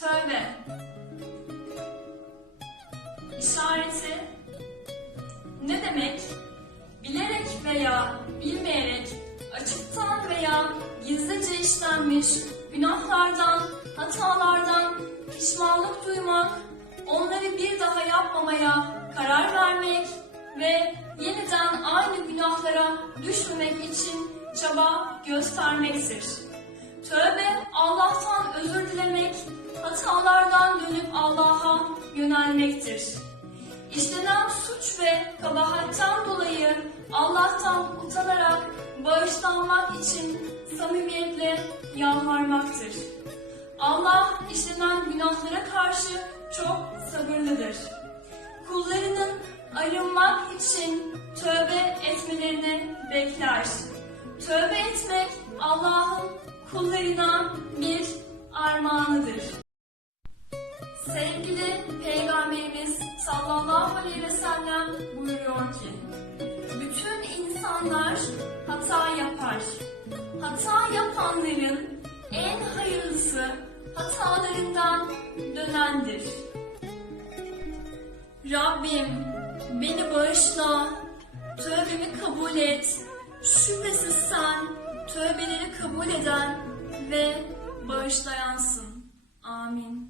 Tövbe. İşareti ne demek? Bilerek veya bilmeyerek açıktan veya gizlice işlenmiş günahlardan, hatalardan pişmanlık duymak, onları bir daha yapmamaya karar vermek ve yeniden aynı günahlara düşmemek için çaba göstermektir. Tövbe Allah'tan yönelmektir. İşlenen suç ve kabahatten dolayı Allah'tan utanarak bağışlanmak için samimiyetle yalvarmaktır. Allah işlenen günahlara karşı çok sabırlıdır. Kullarının arınmak için tövbe etmelerini bekler. Tövbe etmek Allah'ın kullarına bir armağanıdır. Sevgili Peygamberimiz sallallahu aleyhi ve sellem buyuruyor ki, bütün insanlar hata yapar. Hata yapanların en hayırlısı hatalarından dönendir. Rabbim beni bağışla, tövbemi kabul et. Şüphesiz sen tövbeleri kabul eden ve bağışlayansın. Amin.